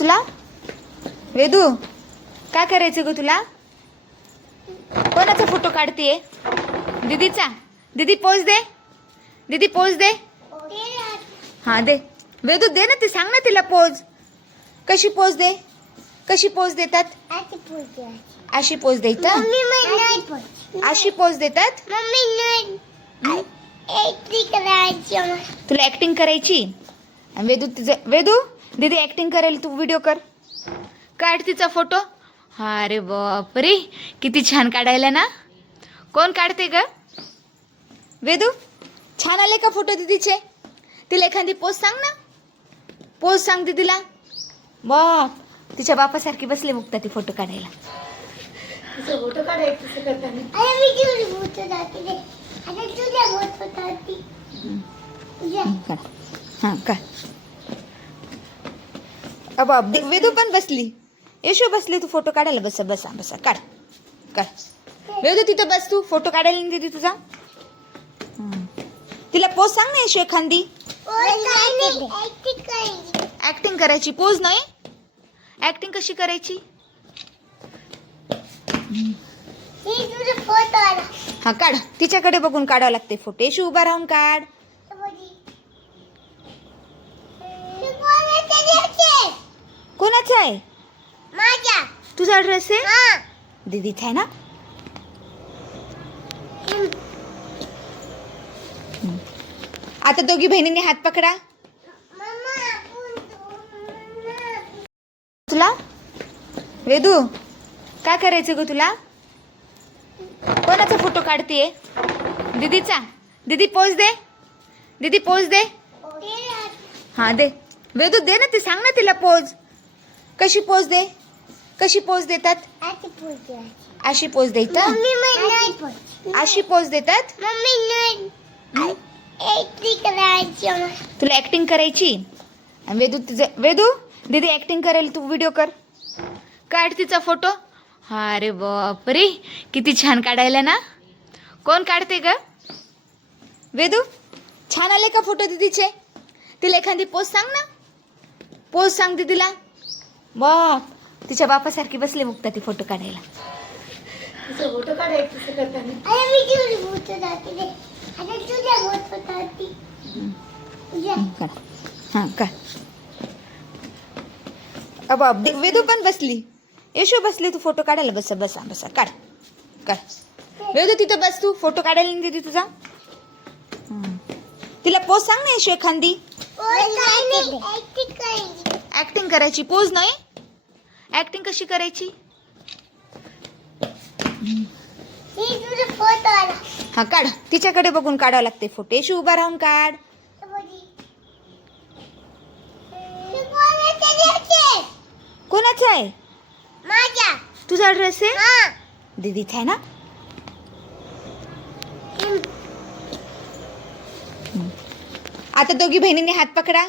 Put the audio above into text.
तुला? वेदू काय करायचं ग तुला? कोणाचा फोटो काढतीये? दीदीचा? दीदी पोच दे. दीदी पोच दे. हा दे. वेदू दे ना ते सांग ना तिला पोज कशी पोज दे? कशी पोज देतात? अशी पोज देतात? अशी पोज देतात? तुला ऍक्टिंग करायची? वेदू तिचं वेदू? दीदी ऍक्टिंग करेल तू व्हिडिओ कर. काढ तिचा फोटो अरे बापरे किती छान काढायला ना. कोण काढते ग? वेदू छान आले का फोटो दीदीचे? तिला एखादी पोज सांग ना. पोज सांग दीदीला. बाप तिच्या बापासारखी बसले मुक्ता ती फोटो काढायला. फोटो काढायचं हां काढ. अबा वेदू पण बसली. येशू बसली तू फोटो काढायला बसा बसा बसा काढ. काढ. वेदू तिथं बस तू फोटो काढायला नाही दिदी तुझा. तिला पोज सांग ना येशू एखादी. ऍक्टिंग करायची. पोज नाही? ऍक्टिंग कशी करायची? हा काढ. तिच्याकडे बघून काढावं लागते फोटो येशू उभा राहून काढ. कोणाचा आहे? माझ्या. तुझा ड्रेस आहे? हा. दीदीचा आहे ना? आता दोघी बहिणींनी हात पकडा. तुला? वेदू काय करायचं ग तुला? कोणाचा फोटो काढतीये? दीदीचा. दीदी पोच दे. दीदी पोच दे. हा दे. वेदू दे ना ते सांग ना तिला पोज कशी पोज दे? कशी पोज देतात? अशी पोज देतात? अशी पोज देतात? तुला ऍक्टिंग करायची? वेदू तिचं वेदू दीदी ऍक्टिंग करेल तू व्हिडिओ कर. काढ तिचा फोटो अरे बापरे किती छान काढायला ना. कोण काढते ग? वेदू छान आले का फोटो दीदीचे? तिला एखादी पोज सांग ना. पोज सांग दीदीला. बाप तिच्या बापासारखी बसले मुक्ता ती फोटो काढायला. फोटो काढायचं कसं करताना काढ. हां काढ. अबा वेदू पण बसली. येशू बसली तू फोटो काढायला बसा बसा बसा काढ. काढ. वेदू तिथं बस तू फोटो काढायला नाही दिदी तुझा? हं. तिला पोज सांग ना येशू एखादी. ऍक्टिंग करायची. पोज नाही? ऍक्टिंग कशी करायची? हा काढ. तिच्याकडे बघून काढावं लागते फोटो येशू उभा राहून काढ. कोणाचा आहे? माझ्या. तुझा ड्रेस आहे? हा. दीदीचा आहे ना? आता दोघी बहिणींनी हात पकडा.